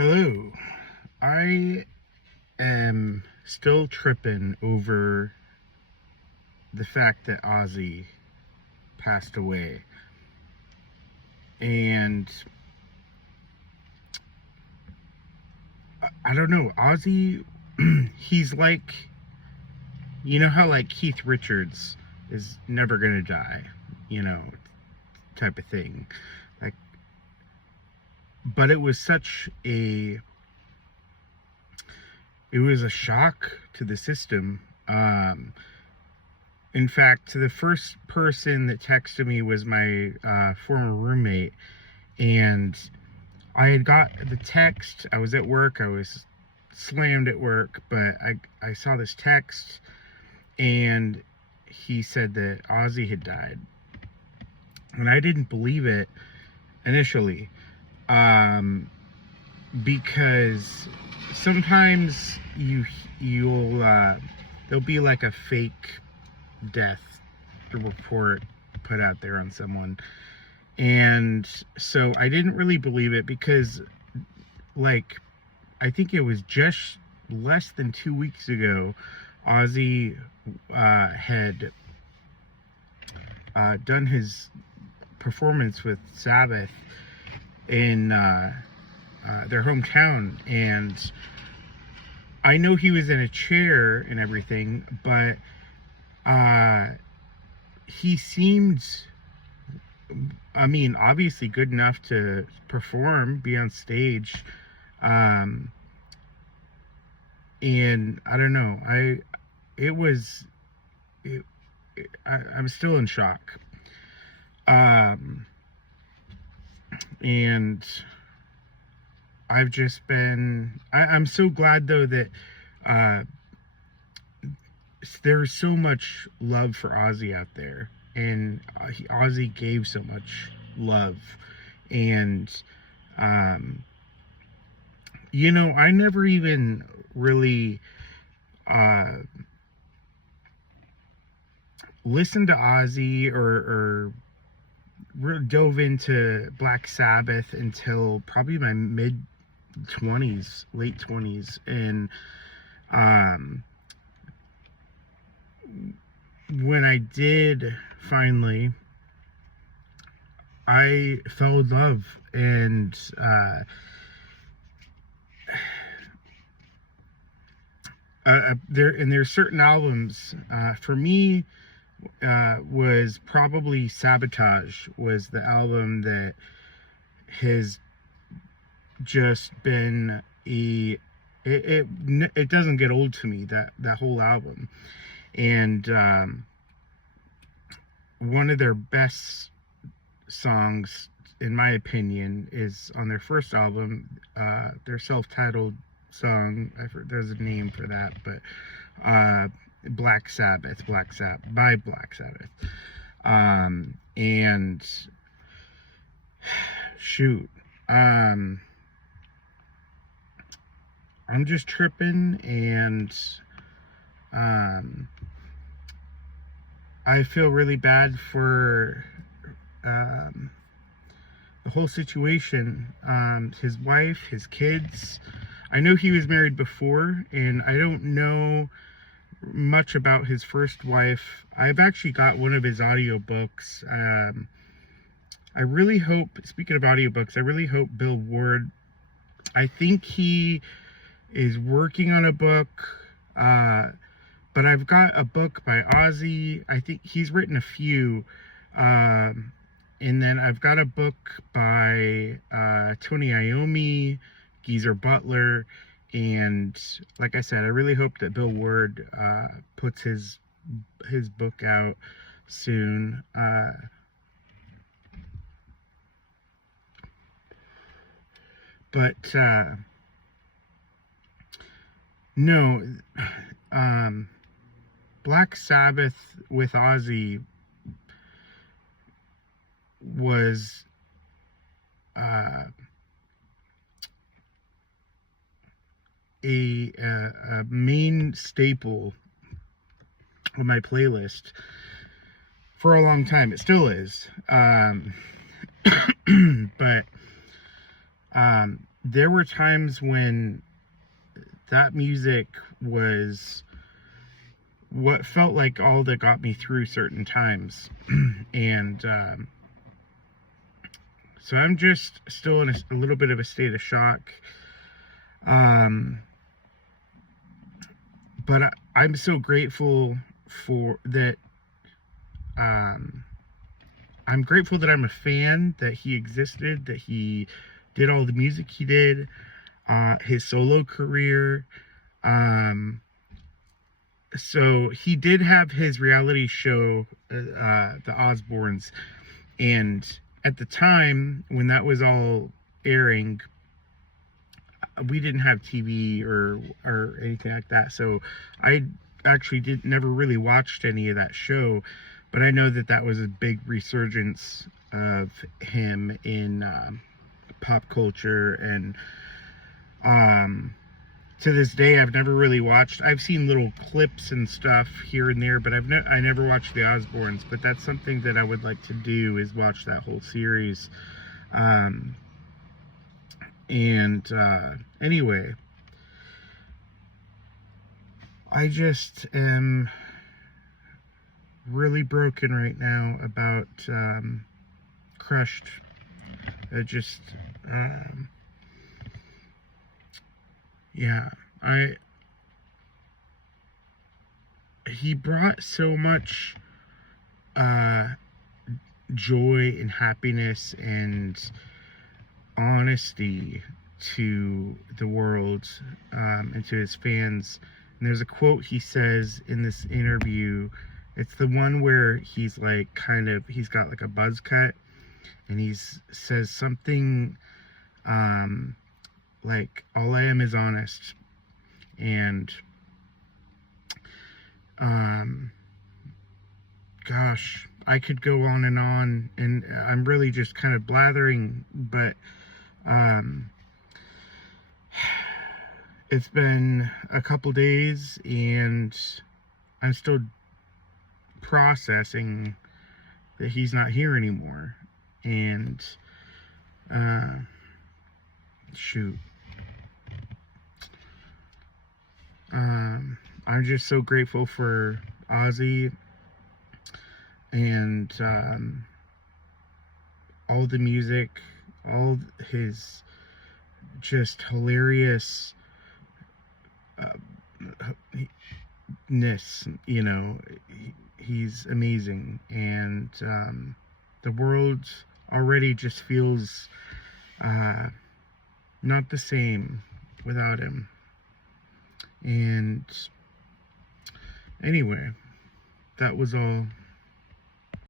Hello. I am still tripping over the fact that OZZY passed away. And I don't know, OZZY, he's like, you know how like Keith Richards is never gonna die, type of thing. Like, but it was it was a shock to the system. In fact, the first person that texted me was my former roommate, and I had got the text. I was at work. I was slammed at work, but I saw this text, and he said that OZZY had died, and I didn't believe it initially, because sometimes you'll there'll be like a fake death report put out there on someone, and so I didn't really believe it because, like, I think it was just less than 2 weeks ago, OZZY had done his performance with Sabbath in their hometown, and I know he was in a chair and everything, but he seemed, I mean, obviously good enough to perform, be on stage, and I don't know, I'm still in shock, and I've just been, I'm so glad though that there's so much love for OZZY out there, and OZZY gave so much love, and I never even really listened to OZZY or dove into Black Sabbath until probably my mid-20s, late 20s, and when I did finally, I fell in love, and there's certain albums, for me, was probably Sabotage was the album that has just been it doesn't get old to me, that whole album. And one of their best songs, in my opinion, is on their first album, their self-titled song. There's a name for that, but Black Sabbath, by Black Sabbath. And shoot, I'm just tripping, and I feel really bad for the whole situation. His wife, his kids. I know he was married before, and I don't know much about his first wife. I've actually got one of his audiobooks. I really hope, speaking of audiobooks, I really hope Bill Ward, I think he is working on a book, but I've got a book by OZZY. I think he's written a few, and then I've got a book by Tony Iommi, Geezer Butler, and like I said, I really hope that Bill Ward puts his book out soon. But no, Black Sabbath with OZZY was a main staple on my playlist for a long time. It still is. But there were times when that music was what felt like all that got me through certain times. And so I'm just still in a little bit of a state of shock. But I'm so grateful for that. I'm grateful that I'm a fan, that he existed, that he did all the music he did, his solo career. So he did have his reality show, the Osbournes, and at the time when that was all airing, we didn't have TV or anything like that, so I actually never really watched any of that show, but I know that was a big resurgence of him in pop culture, and to this day I've never really watched. I've seen little clips and stuff here and there, but I never watched the Osbournes, but that's something that I would like to do, is watch that whole series. Anyway, I just am really broken right now about Crushed. Yeah, he brought so much joy and happiness and honesty to the world, and to his fans. And there's a quote he says in this interview. It's the one where he's like, he's got like a buzz cut, and he says something like, all I am is honest. And gosh, I could go on, and I'm really just kind of blathering, but it's been a couple days and I'm still processing that he's not here anymore. And I'm just so grateful for OZZY and all the music, all his just hilarious ness, he's amazing. And the world already just feels not the same without him. And anyway, that was all.